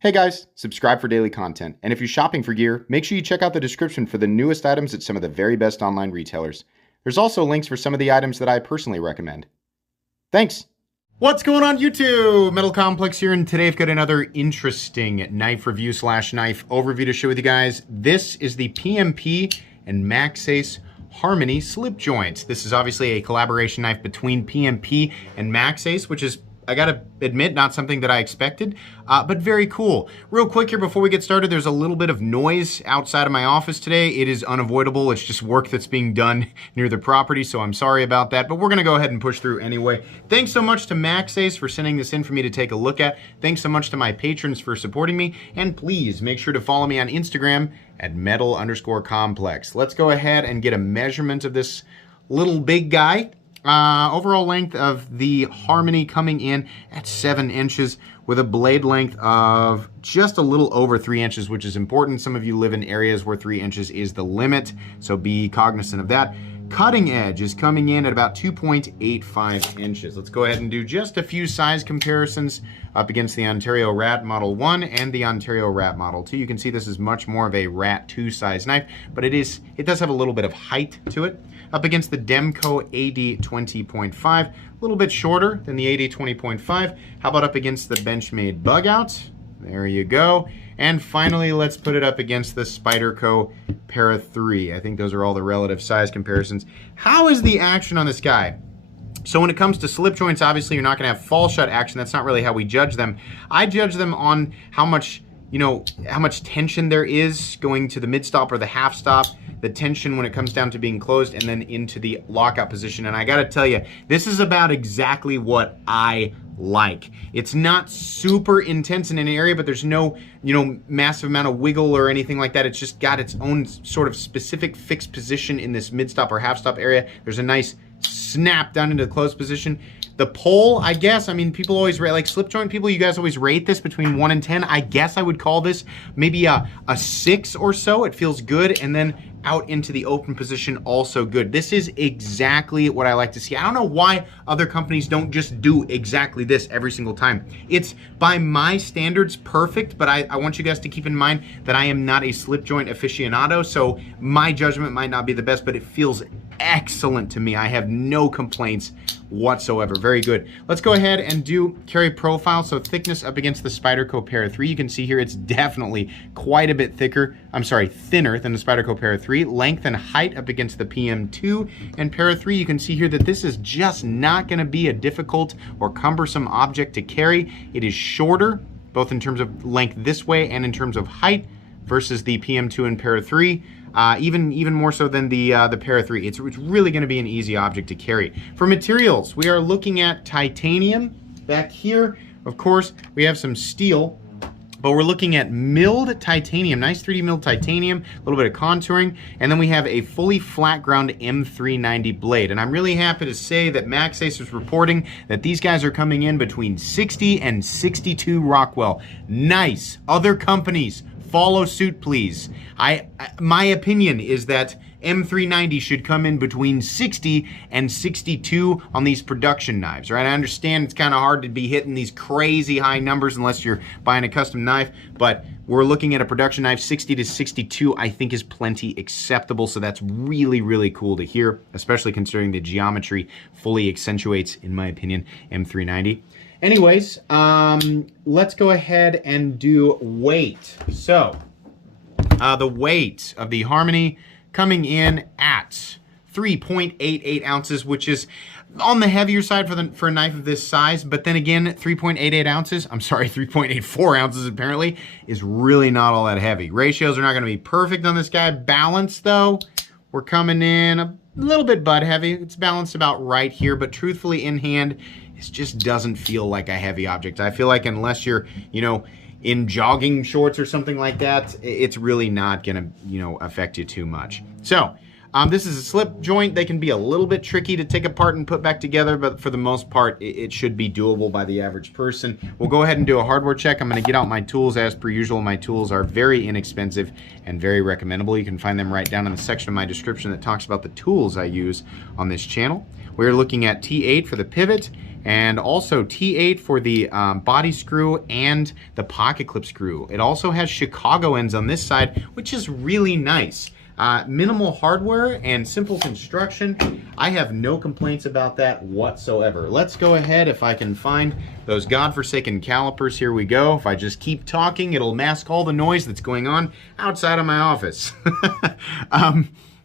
Hey guys, subscribe for daily content, and if you're shopping for gear, make sure you check out the description for the newest items at some of the very best online retailers. There's also links for some of the items that I personally recommend. Thanks! What's going on YouTube? Metal Complex here, and today I've got another interesting knife review / knife overview to share with you guys. This is the PMP and Maxace Harmony slip joints. This is obviously a collaboration knife between PMP and Maxace, which is, I gotta admit, not something that I expected, but very cool. Real quick here before we get started, there's a little bit of noise outside of my office today. It is unavoidable. It's just work that's being done near the property, so I'm sorry about that, but we're gonna go ahead and push through anyway. Thanks so much to Maxace for sending this in for me to take a look at. Thanks so much to my patrons for supporting me, and please make sure to follow me on Instagram at metal_complex. Let's go ahead and get a measurement of this little big guy. Overall length of the Harmony coming in at 7 inches with a blade length of just a little over 3 inches, which is important. Some of you live in areas where 3 inches is the limit, so be cognizant of that. Cutting edge is coming in at about 2.85 inches. Let's go ahead and do just a few size comparisons up against the Ontario Rat Model 1 and the Ontario Rat Model 2. You can see this is much more of a Rat 2 size knife, but it does have a little bit of height to it. Up against the Demco AD 20.5, a little bit shorter than the AD 20.5. How about up against the Benchmade Bug Out? There you go. And finally, let's put it up against the Spyderco Para 3. I think those are all the relative size comparisons. How is the action on this guy? So when it comes to slip joints, obviously you're not gonna have fall shut action. That's not really how we judge them. I judge them on how much tension there is going to the mid stop or the half stop, the tension when it comes down to being closed, and then into the lockout position. And I gotta tell you, this is about exactly what I like. It's not super intense in an area, but there's no, massive amount of wiggle or anything like that. It's just got its own sort of specific fixed position in this mid stop or half stop area. There's a nice snap down into the closed position. The pull, I guess, people always rate, like slip joint people, you guys always rate this between 1 and 10. I guess I would call this maybe a 6 or so. It feels good. And then out into the open position, also good. This is exactly what I like to see. I don't know why other companies don't just do exactly this every single time. It's, by my standards, perfect, but I want you guys to keep in mind that I am not a slip joint aficionado, so my judgment might not be the best, but it feels excellent to me. I have no complaints whatsoever. Very good. Let's go ahead and do carry profile. So thickness up against the Spyderco Para 3. You can see here it's definitely quite a bit thinner than the Spyderco Para 3. Length and height up against the PM2 and Para 3. You can see here that this is just not going to be a difficult or cumbersome object to carry. It is shorter, both in terms of length this way and in terms of height versus the PM2 and Para 3. Even more so than the Para 3. It's really going to be an easy object to carry. For materials, we are looking at titanium. Back here, of course, we have some steel, but we're looking at milled titanium, nice 3D milled titanium, a little bit of contouring, and then we have a fully flat ground M390 blade. And I'm really happy to say that Maxace is reporting that these guys are coming in between 60 and 62 Rockwell. Nice. Other companies, follow suit, please. My opinion is that M390 should come in between 60 and 62 on these production knives, right? I understand it's kind of hard to be hitting these crazy high numbers unless you're buying a custom knife, but we're looking at a production knife. 60 to 62 I think is plenty acceptable, so that's really, really cool to hear, especially considering the geometry fully accentuates, in my opinion, M390. Anyways, let's go ahead and do weight. So, the weight of the Harmony coming in at 3.88 ounces, which is on the heavier side for a knife of this size, but then again, 3.84 ounces apparently, is really not all that heavy. Ratios are not gonna be perfect on this guy. Balance though, we're coming in a little bit butt heavy. It's balanced about right here, but truthfully in hand, it just doesn't feel like a heavy object. I feel like unless you're, in jogging shorts or something like that, it's really not gonna, affect you too much. So, This is a slip joint. They can be a little bit tricky to take apart and put back together, but for the most part, it should be doable by the average person. We'll go ahead and do a hardware check. I'm going to get out my tools as per usual. My tools are very inexpensive and very recommendable. You can find them right down in the section of my description that talks about the tools I use on this channel. We're looking at T8 for the pivot, and also T8 for the body screw and the pocket clip screw. It also has Chicago ends on this side, which is really nice. Minimal hardware and simple construction. I have no complaints about that whatsoever. Let's go ahead, if I can find those godforsaken calipers. Here we go. If I just keep talking, it'll mask all the noise that's going on outside of my office.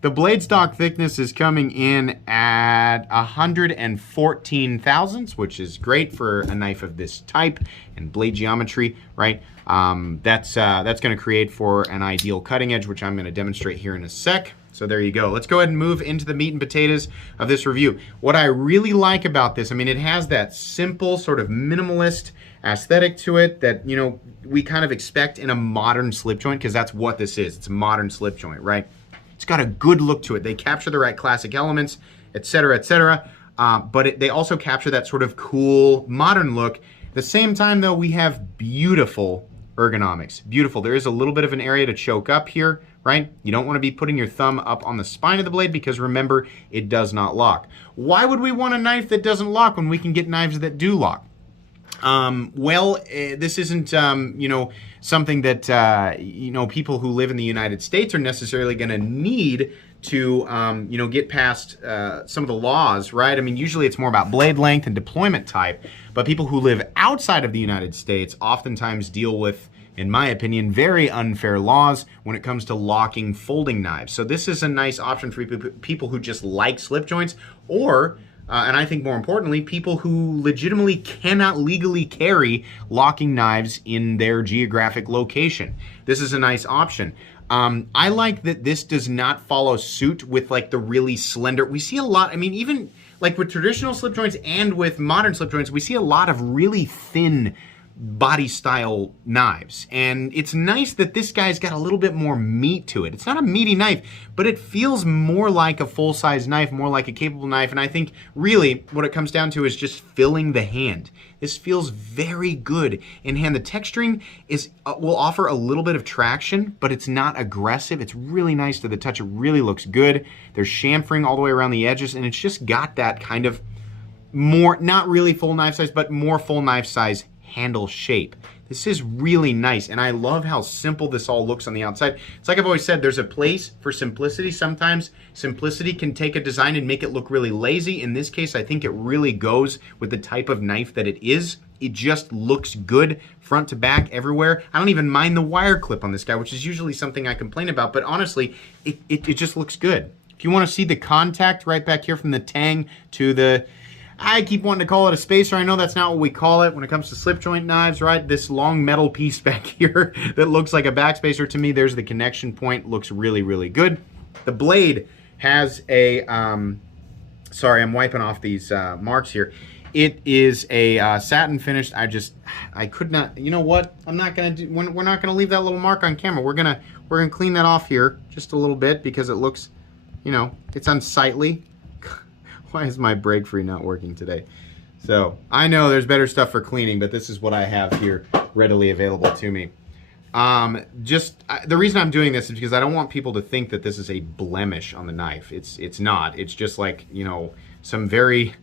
The blade stock thickness is coming in at 114 thousandths, which is great for a knife of this type and blade geometry, right? That's going to create for an ideal cutting edge, which I'm going to demonstrate here in a sec. So there you go. Let's go ahead and move into the meat and potatoes of this review. What I really like about this, I mean, it has that simple sort of minimalist aesthetic to it that, you know, we kind of expect in a modern slip joint, because that's what this is. It's a modern slip joint, right? It's got a good look to it. They capture the right classic elements, etc., etc. But they also capture that sort of cool modern look. At the same time, though, we have beautiful ergonomics. Beautiful. There is a little bit of an area to choke up here, right? You don't want to be putting your thumb up on the spine of the blade because, remember, it does not lock. Why would we want a knife that doesn't lock when we can get knives that do lock? This isn't, you know, something that, you know, people who live in the United States are necessarily going to need to, you know, get past some of the laws, right? I mean, usually it's more about blade length and deployment type, but people who live outside of the United States oftentimes deal with, in my opinion, very unfair laws when it comes to locking folding knives. So this is a nice option for people who just like slip joints, or and I think more importantly, people who legitimately cannot legally carry locking knives in their geographic location. This is a nice option. I like that this does not follow suit with like the really slender. We see a lot, I mean, even like with traditional slip joints and with modern slip joints, we see a lot of really thin body style knives, and it's nice that this guy's got a little bit more meat to it. It's not a meaty knife, but it feels more like a full-size knife, more like a capable knife, and I think really what it comes down to is just filling the hand. This feels very good in hand. The texturing is will offer a little bit of traction, but it's not aggressive. It's really nice to the touch. It really looks good. There's chamfering all the way around the edges, and it's just got that kind of more, not really full knife size, but more full knife size handle shape. This is really nice, and I love how simple this all looks on the outside. It's like I've always said, there's a place for simplicity. Sometimes simplicity can take a design and make it look really lazy. In this case, I think it really goes with the type of knife that it is. It just looks good front to back everywhere. I don't even mind the wire clip on this guy, which is usually something I complain about, but honestly, it just looks good. If you want to see the contact right back here from the tang to the, I keep wanting to call it a spacer. I know that's not what we call it when it comes to slip joint knives, right? This long metal piece back here that looks like a backspacer to me. There's the connection point. Looks really, really good. The blade has a, sorry, I'm wiping off these marks here. It is a satin finished. I could not, you know what? I'm not gonna do, we're not gonna leave that little mark on camera. We're gonna clean that off here just a little bit because it looks, you know, it's unsightly. Why is my brake free not working today? So I know there's better stuff for cleaning, but this is what I have here readily available to me. The reason I'm doing this is because I don't want people to think that this is a blemish on the knife. It's not. It's just like, you know, some very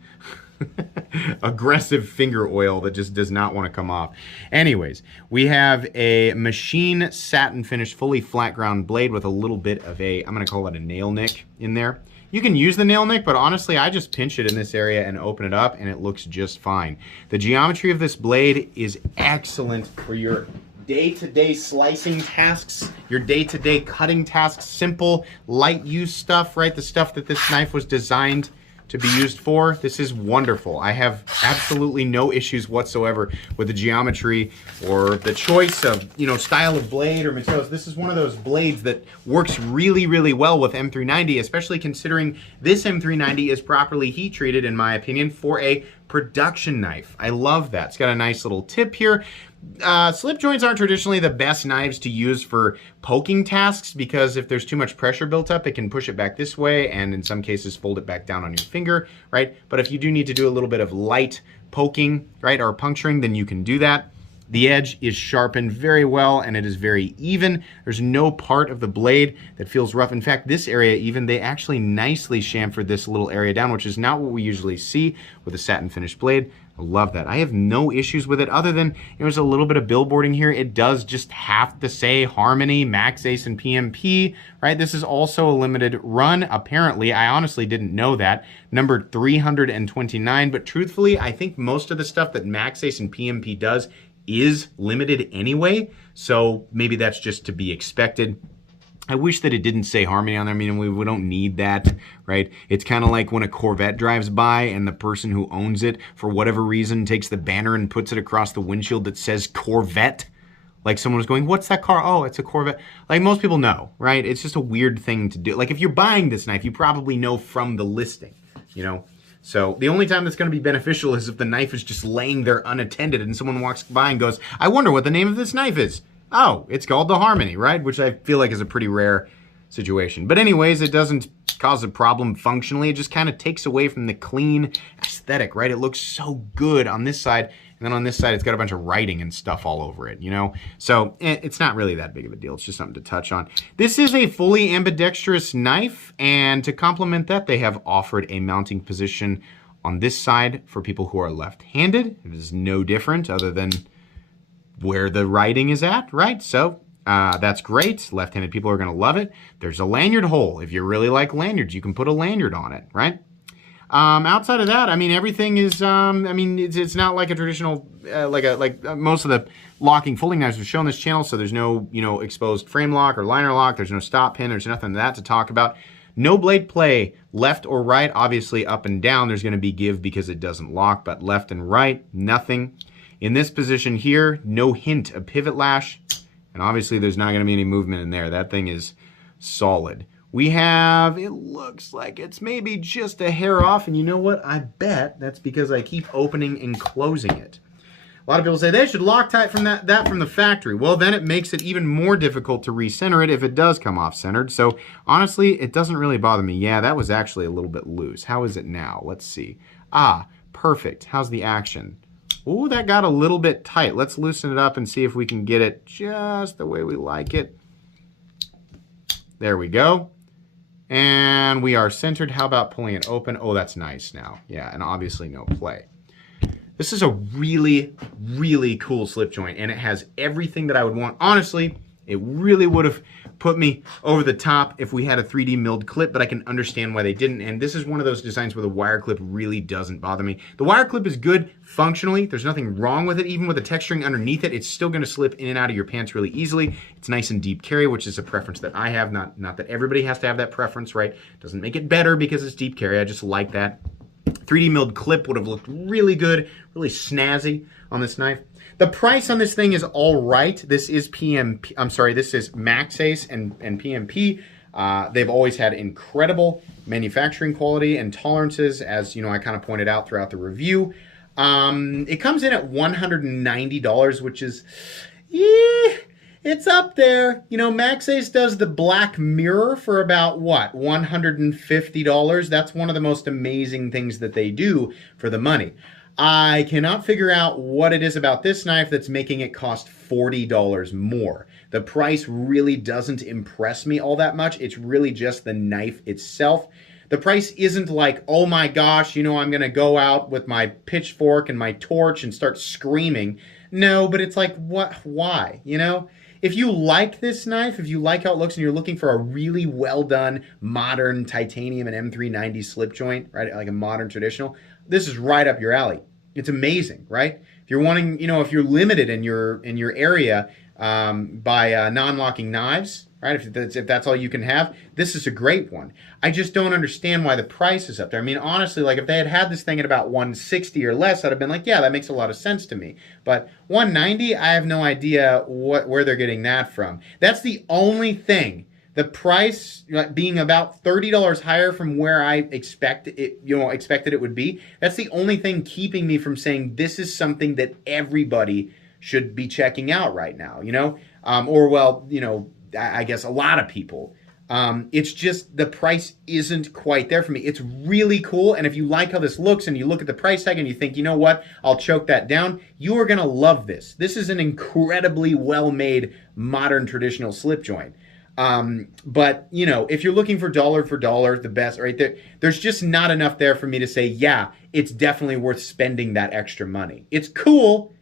aggressive finger oil that just does not want to come off. Anyways, we have a machine satin finished fully flat ground blade with a little bit of a, I'm going to call it a nail nick in there. You can use the nail nick, but honestly, I just pinch it in this area and open it up, and it looks just fine. The geometry of this blade is excellent for your day-to-day slicing tasks, your day-to-day cutting tasks, simple, light use stuff, right? The stuff that this knife was designed to be used for. This is wonderful. I have absolutely no issues whatsoever with the geometry or the choice of, you know, style of blade or materials. This is one of those blades that works really, really well with M390, especially considering this M390 is properly heat treated, in my opinion, for a production knife. I love that. It's got a nice little tip here. Slip joints aren't traditionally the best knives to use for poking tasks because if there's too much pressure built up, it can push it back this way and in some cases fold it back down on your finger, right? But if you do need to do a little bit of light poking, right, or puncturing, then you can do that. The edge is sharpened very well and it is very even. There's no part of the blade that feels rough. In fact, this area even, they actually nicely chamfered this little area down, which is not what we usually see with a satin finished blade. I love that. I have no issues with it other than there's a little bit of billboarding here. It does just have to say Harmony, Maxace, and PMP, right? This is also a limited run. Apparently, I honestly didn't know that. Number 329, but truthfully, I think most of the stuff that Maxace and PMP does is limited anyway, so maybe that's just to be expected. I wish that it didn't say Harmony on there. I mean, we don't need that, right? It's kind of like when a Corvette drives by and the person who owns it, for whatever reason, takes the banner and puts it across the windshield that says Corvette. Like someone was going, what's that car? Oh, it's a Corvette. Like most people know, right? It's just a weird thing to do. Like if you're buying this knife, you probably know from the listing, you know? So the only time that's going to be beneficial is if the knife is just laying there unattended and someone walks by and goes, I wonder what the name of this knife is. Oh, it's called the Harmony, right? Which I feel like is a pretty rare situation. But anyways, it doesn't cause a problem functionally. It just kind of takes away from the clean aesthetic, right? It looks so good on this side. And then on this side, it's got a bunch of writing and stuff all over it, you know? So it's not really that big of a deal. It's just something to touch on. This is a fully ambidextrous knife. And to complement that, they have offered a mounting position on this side for people who are left-handed. It is no different other than where the writing is at, right? So that's great. Left-handed people are going to love it. There's a lanyard hole. If you really like lanyards, you can put a lanyard on it, right? Outside of that, I mean, everything is, I mean, it's not like a traditional, like most of the locking folding knives we've shown on this channel. So there's no, you know, exposed frame lock or liner lock. There's no stop pin. There's nothing of that to talk about. No blade play left or right. Obviously up and down, there's going to be give because it doesn't lock, but left and right, nothing. In this position here, no hint of pivot lash. And obviously there's not going to be any movement in there. That thing is solid. We have, it looks like it's maybe just a hair off. And you know what? I bet that's because I keep opening and closing it. A lot of people say they should Loctite from that from the factory. Well, then it makes it even more difficult to recenter it if it does come off centered. So honestly, it doesn't really bother me. Yeah, that was actually a little bit loose. How is it now? Let's see. Ah, perfect. How's the action? Ooh, that got a little bit tight. Let's loosen it up and see if we can get it just the way we like it. There we go. And we are centered. How about pulling it open? Oh, that's nice now. Yeah, and obviously no play. This is a really, really cool slip joint, and it has everything that I would want. Honestly, it really would have put me over the top if we had a 3D milled clip, but I can understand why they didn't. And this is one of those designs where the wire clip really doesn't bother me. The wire clip is good functionally. There's nothing wrong with it. Even with the texturing underneath it, it's still going to slip in and out of your pants really easily. It's nice and deep carry, which is a preference that I have. Not that everybody has to have that preference, right? Doesn't make it better because it's deep carry. I just like that. 3D milled clip would have looked really good, really snazzy on this knife. The price on this thing is all right. This is PMP, I'm sorry, this is Maxace and PMP. They've always had incredible manufacturing quality and tolerances, as you know, I kind of pointed out throughout the review. It comes in at $190, which is, it's up there. You know, Maxace does the black mirror for about, what, $150? That's one of the most amazing things that they do for the money. I cannot figure out what it is about this knife that's making it cost $40 more. The price really doesn't impress me all that much. It's really just the knife itself. The price isn't like, oh my gosh, you know, I'm going to go out with my pitchfork and my torch and start screaming. No, but it's like, what? Why? You know? If you like this knife, if you like how it looks and you're looking for a really well done modern titanium and M390 slip joint, right? Like a modern traditional, this is right up your alley. It's amazing, right? If you're wanting, you know, if you're limited in your area by non-locking knives, right? If that's all you can have, this is a great one. I just don't understand why the price is up there. I mean, honestly, like if they had this thing at about $160 or less, I'd have been like, yeah, that makes a lot of sense to me. But $190, I have no idea where they're getting that from. That's the only thing the price being about $30 higher from where I expected it would be, that's the only thing keeping me from saying this is something that everybody should be checking out right now, I guess a lot of people. It's just the price isn't quite there for me. It's really cool, and if you like how this looks and you look at the price tag and you think, you know what, I'll choke that down, you are going to love this. This is an incredibly well-made modern traditional slip joint. But if you're looking for dollar, the best right there, there's just not enough there for me to say, yeah, it's definitely worth spending that extra money. It's cool.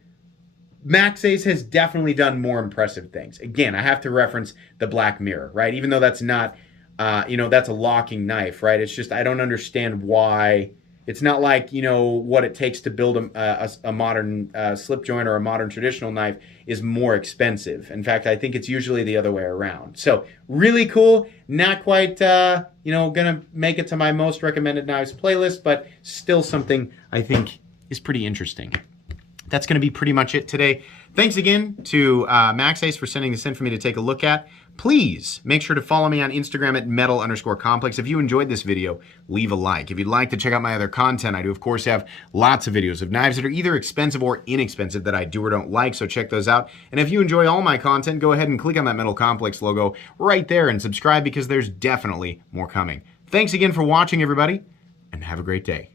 Maxace has definitely done more impressive things. Again, I have to reference the Black Mirror, right? Even though that's not, that's a locking knife, right? It's just, I don't understand why. It's not like, what it takes to build a modern slip joint or a modern traditional knife is more expensive. In fact, I think it's usually the other way around. So really cool. Not quite, gonna make it to my most recommended knives playlist, but still something I think is pretty interesting. That's going to be pretty much it today. Thanks again to Maxace for sending this in for me to take a look at. Please make sure to follow me on Instagram at metal_complex. If you enjoyed this video, leave a like. If you'd like to check out my other content, I do, of course, have lots of videos of knives that are either expensive or inexpensive that I do or don't like, so check those out. And if you enjoy all my content, go ahead and click on that Metal Complex logo right there and subscribe because there's definitely more coming. Thanks again for watching, everybody, and have a great day.